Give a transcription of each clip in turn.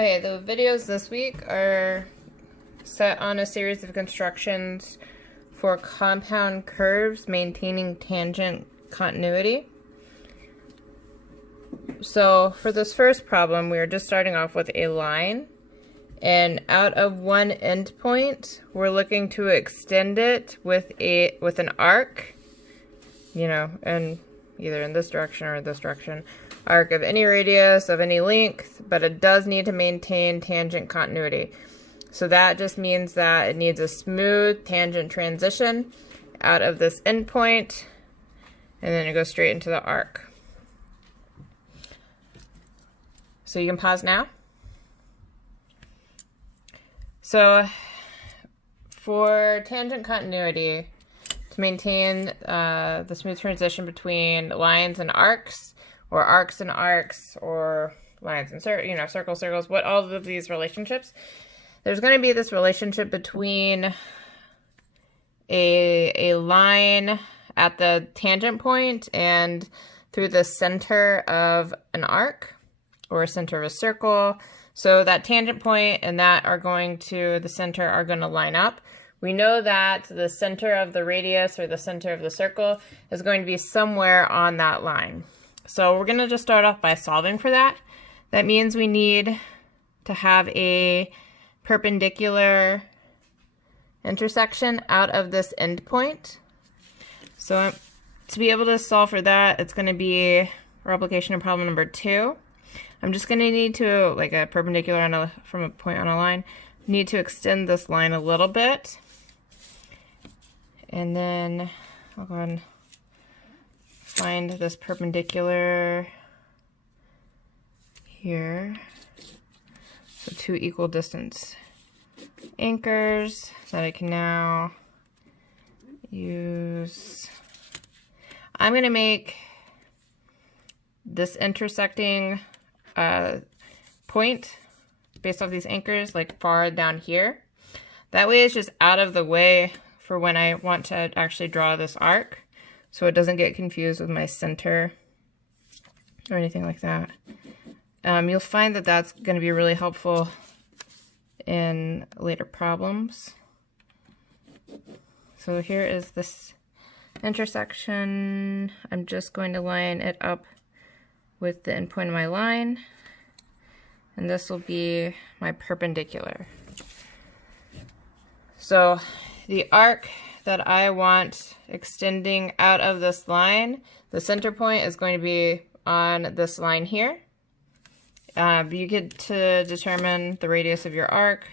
Okay, the videos this week are set on a series of constructions for compound curves maintaining tangent continuity. So for this first problem, we are just starting off with a line, and out of one endpoint, we're looking to extend it with an arc, and either in this direction or this direction. Arc of any radius, of any length, but it does need to maintain tangent continuity. So that just means that it needs a smooth tangent transition out of this endpoint, and then it goes straight into the arc. So you can pause now. So for tangent continuity, to maintain the smooth transition between lines and arcs, or arcs and arcs, or lines and circles, circles, all of these relationships, there's going to be this relationship between a line at the tangent point and through the center of an arc, or a center of a circle. So that tangent point and that are going to the center are going to line up. We know that the center of the radius or the center of the circle is going to be somewhere on that line. So we're going to just start off by solving for that. That means we need to have a perpendicular intersection out of this endpoint. So to be able to solve for that, it's going to be replication of problem number 2. I'm just going to need to, like a perpendicular from a point on a line, need to extend this line a little bit. And then I'll go ahead and find this perpendicular here. So 2 equal distance anchors that I can now use. I'm going to make this intersecting point based off these anchors like far down here. That way it's just out of the way for when I want to actually draw this arc, so it doesn't get confused with my center or anything like that. You'll find that that's going to be really helpful in later problems. So here is this intersection. I'm just going to line it up with the endpoint of my line, and this will be my perpendicular. So the arc that I want extending out of this line, the center point is going to be on this line here. You get to determine the radius of your arc.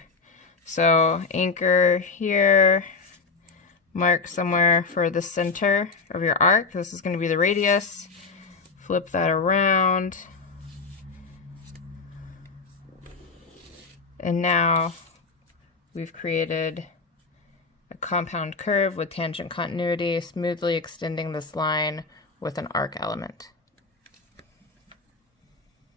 So anchor here, mark somewhere for the center of your arc. This is going to be the radius. Flip that around. And now we've created a compound curve with tangent continuity, smoothly extending this line with an arc element.